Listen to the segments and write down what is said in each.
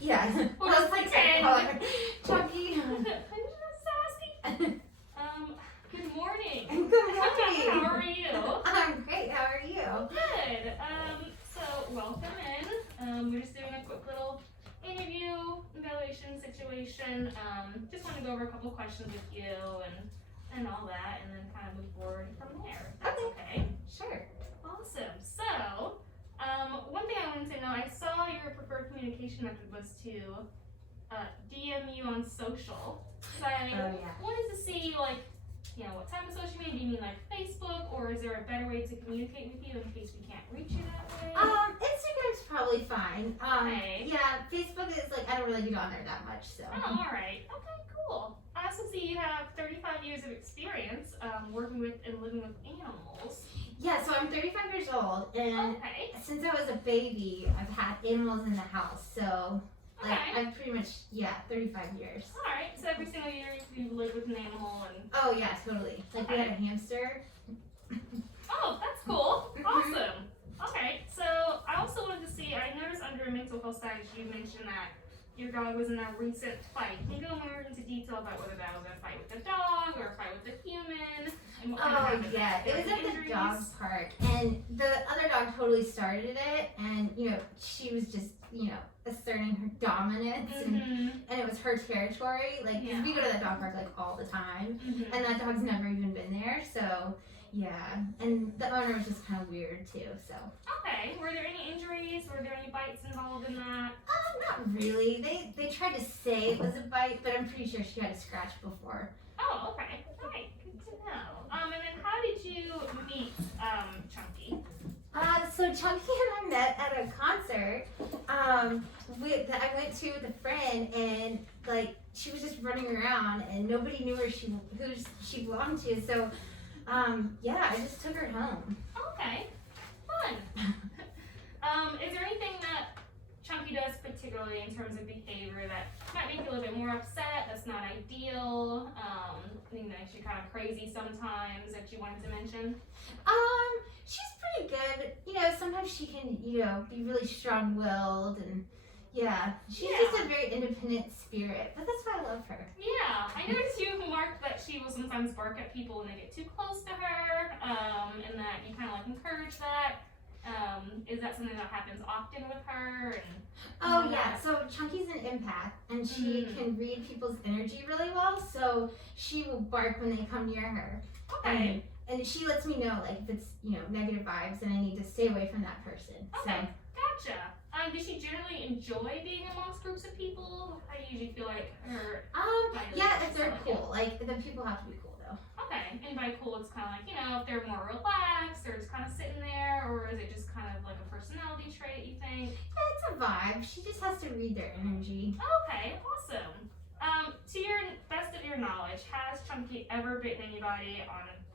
Yeah. We'll just pretend. Chunky. I'm just sassy. Good morning. Good morning. How are you? I'm great. How are you? Good. So welcome in. We're just doing a quick little interview evaluation situation. Just want to go over a couple questions with you and all that, and then kind of move forward from there. If that's okay. Sure. Awesome. So, one thing I wanted to know, I saw your preferred communication method was to DM you on social. So I wanted to see, like, you know, what type of social media? Do you mean like Facebook, or is there a better way to communicate with you in case we can't reach you that way? Instagram's probably fine. Okay. Yeah, Facebook is like, I don't really get on there that much, so. Oh, alright. Okay, cool. I also see you have 35 years of experience working with and living with animals. Yeah, so I'm 35 years old, and Okay. since I was a baby, I've had animals in the house, so like Okay. I've pretty much 35 years. Alright, so every single year you live with an animal and... Oh yeah, totally. Like we had a hamster. Oh, that's cool. Awesome. Okay, so I also wanted to see, I noticed under mental health status you mentioned that your dog was in a recent fight. Can you go more into detail about whether that was a fight with the dog or a fight with the human? And what kind of happened? Yeah, it was at the dog park, and the other dog totally started it, and she was just asserting her dominance, and it was her territory. Like we go to that dog park like all the time, and that dog's never even been there, so. Yeah, and the owner was just kind of weird too, so. Okay, were there any injuries? Were there any bites involved in that? Not really. They tried to say it was a bite, but I'm pretty sure she had a scratch before. Oh, okay. Alright, good to know. And then how did you meet Chunky? So Chunky and I met at a concert. I went to with a friend, and like she was just running around, and nobody knew who she belonged to, so. I just took her home. Okay, fun. Is there anything that Chunky does particularly in terms of behavior that might make you a little bit more upset, that's not ideal, she's kind of crazy sometimes that you wanted to mention? She's pretty good. Sometimes she can, be really strong-willed, and she's just a very independent spirit, but that's why I love her. Yeah, I noticed you marked that she will sometimes bark at people when they get too close to her, and that you kind of like encourage that. Is that something that happens often with her? So Chunky's an empath, and she can read people's energy really well, so she will bark when they come near her. Okay. And she lets me know, like, if it's, negative vibes, and I need to stay away from that person. Okay, gotcha. Does she generally enjoy being amongst groups of people? How do you usually feel like her? If they're cool. Like, the people have to be cool, though. Okay, and by cool, it's kind of like, if they're more relaxed, or just kind of sitting there, or is it just kind of like a personality trait, you think? Yeah, it's a vibe. She just has to read their energy. Okay, awesome. To your best of your knowledge, has Chunky ever bitten anybody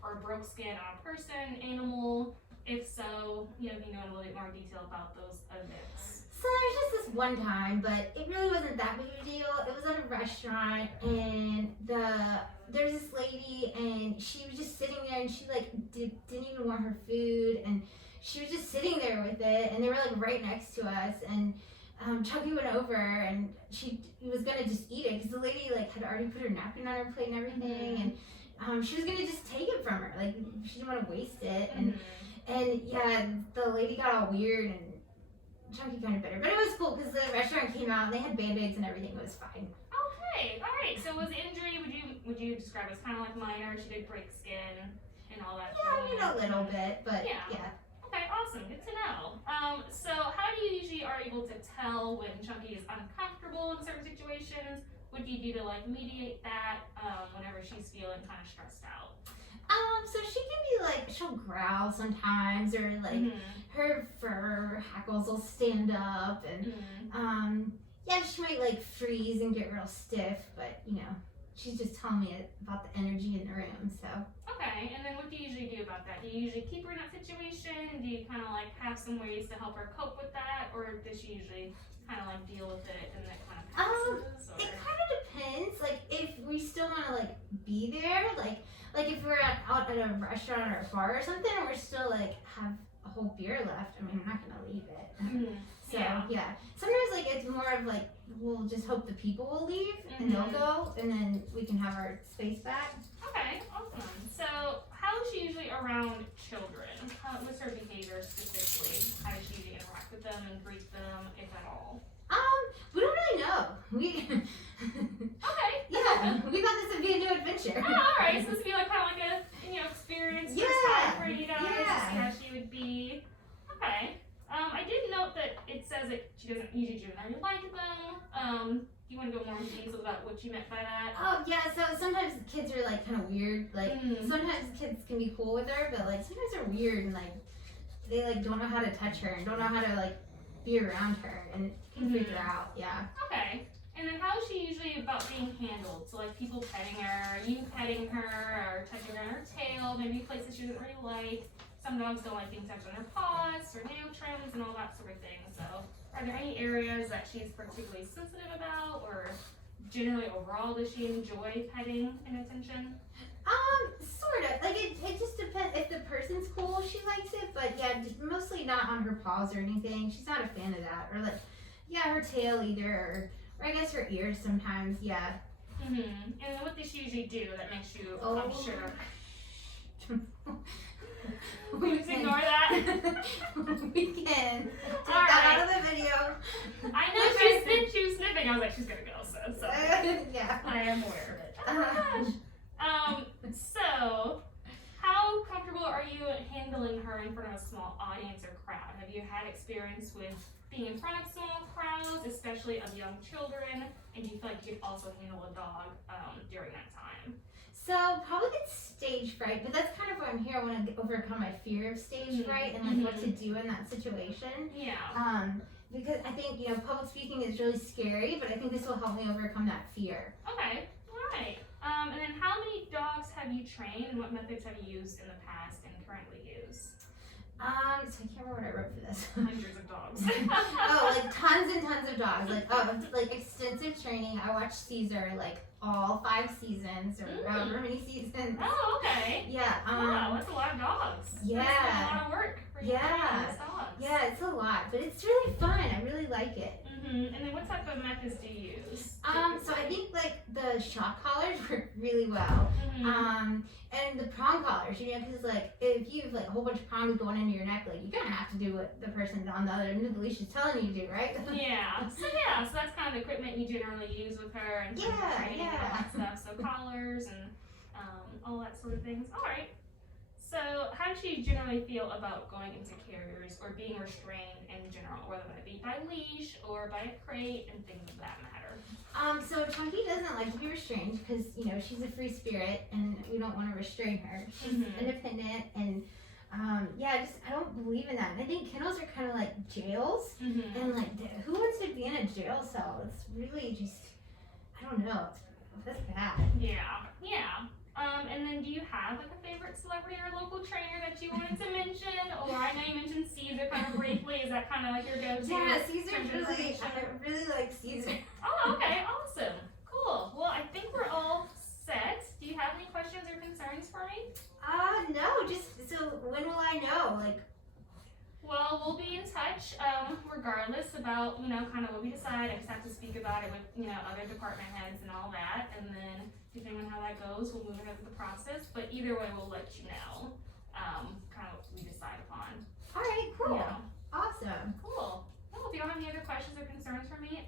or broke skin on a person, animal? If so, you know in a little bit more detail about those events. So there's just this one time, but it really wasn't that big of a deal. It was at a restaurant, and there's this lady, and she was just sitting there, and she didn't even want her food, and she was just sitting there with it, and they were like right next to us, and Chunky went over, and she was gonna just eat it because the lady had already put her napkin on her plate and everything, and she was gonna just take it from her, like she didn't want to waste it, and the lady got all weird, and Chunky kind of bit her, but it was cool because the restaurant came out and they had band-aids and everything. It was fine. Okay, all right. So was the injury, would you describe as kind of like minor? She did break skin and all that. Yeah, a little bit, but yeah. Okay, awesome. Good to know. So how do you usually are able to tell when Chunky is uncomfortable in certain situations? What do you do to mediate that whenever she's feeling kind of stressed out? So she can be she'll growl sometimes, or her fur hackles will stand up, and she might freeze and get real stiff, but she's just telling me about the energy in the room, so. Okay, and then what do you usually do about that? Do you usually keep her in that situation? Do you kind of have some ways to help her cope with that, or does she usually kind of deal with it and that kind of passes? It kind of depends. If we still want to be there, if we're out at a restaurant or a bar or something, and we're still have a whole beer left, I mean, I'm not gonna leave it. So yeah. Sometimes like it's more of like we'll just hope the people will leave and they'll go, and then we can have our space back. Okay, awesome. So how is she usually around children? What's her behavior specifically? How does she usually interact with them and greet them, if at all? We don't really know. Okay. Yeah, we thought this would be a new adventure. Oh, all right. So this would be like kind of like a experience first time for you guys to see how she would be. Okay. I did note that it says that she doesn't usually generally like them. Do you want to go more into details about what you meant by that? Oh yeah, so sometimes kids are like kind of weird. Like sometimes kids can be cool with her, but like sometimes they're weird and like they like don't know how to touch her and don't know how to like be around her and can freak her out. Yeah. Okay. And then how is she usually about being handled? So like people petting her, you petting her, or touching her on her tail, maybe places she doesn't really like. Some dogs don't like being touched on their paws or nail trims and all that sort of thing. So are there any areas that she's particularly sensitive about, or generally overall does she enjoy petting and attention? Sort of. Like it just depends. If the person's cool, she likes it, but yeah, mostly not on her paws or anything. She's not a fan of that. Or like, yeah, her tail either, or I guess her ears sometimes, yeah. And then what does she usually do that makes you, I'm sure? We just ignore that? We can. Take that out of the video. I know she was sniffing. I was like, she's gonna go, so yeah. I am aware of it. Oh my gosh. So how comfortable are you handling her in front of a small audience or crowd? Have you had experience with being in front of small crowds, especially of young children? And do you feel like you could also handle a dog during that time? So probably it's stage fright, but that's kind of why I'm here. I want to overcome my fear of stage fright and like what to do in that situation. Yeah. Because I think public speaking is really scary, but I think this will help me overcome that fear. Okay. All right. And then how many dogs have you trained, and what methods have you used in the past and currently use? So I can't remember what I wrote for this. Hundreds of dogs. Oh, like tons and tons of dogs. Like extensive training. I watched Caesar like all 5 seasons or however many seasons. Oh, okay. Yeah. Wow, that's a lot of dogs. Yeah. That's a lot of work for you to train those dogs. Yeah, it's a lot, but it's really fun. I really like it. And then what type of methods do you use? So I think like the shock collars work really well. And the prong collars, because like if you have like a whole bunch of prongs going into your neck, like you're gonna have to do what the person on the other end of the leash is telling you to do, right? Yeah. So that's kind of the equipment you generally use with her and training and all that stuff. So collars and all that sort of things. All right. So how does she generally feel about going into carriers or being restrained in general, whether that be by leash or by a crate and things of that matter? So Chunky doesn't like to be restrained because, she's a free spirit and we don't want to restrain her. She's independent and, I don't believe in that. And I think kennels are kind of like jails. And like, who wants to be in a jail cell? It's really just, I don't know. That's bad. Yeah. And then do you have like a favorite celebrity or local trainer that you wanted to mention? Or I know you mentioned Caesar kind of briefly. Is that kind of like your go-to? Yeah, Caesar's really, I really like Caesar. Oh, okay, awesome. Cool. Well, I think we're all set. Do you have any questions or concerns for me? No, so when will I know? Well, we'll be in touch regardless about, kind of what we decide. I just have to speak about it with, other department heads and all that. And then depending on how that goes, we'll move ahead with the process. But either way, we'll let you know kind of what we decide upon. All right, cool. Yeah. Awesome. Cool. Well, if you don't have any other questions or concerns for me,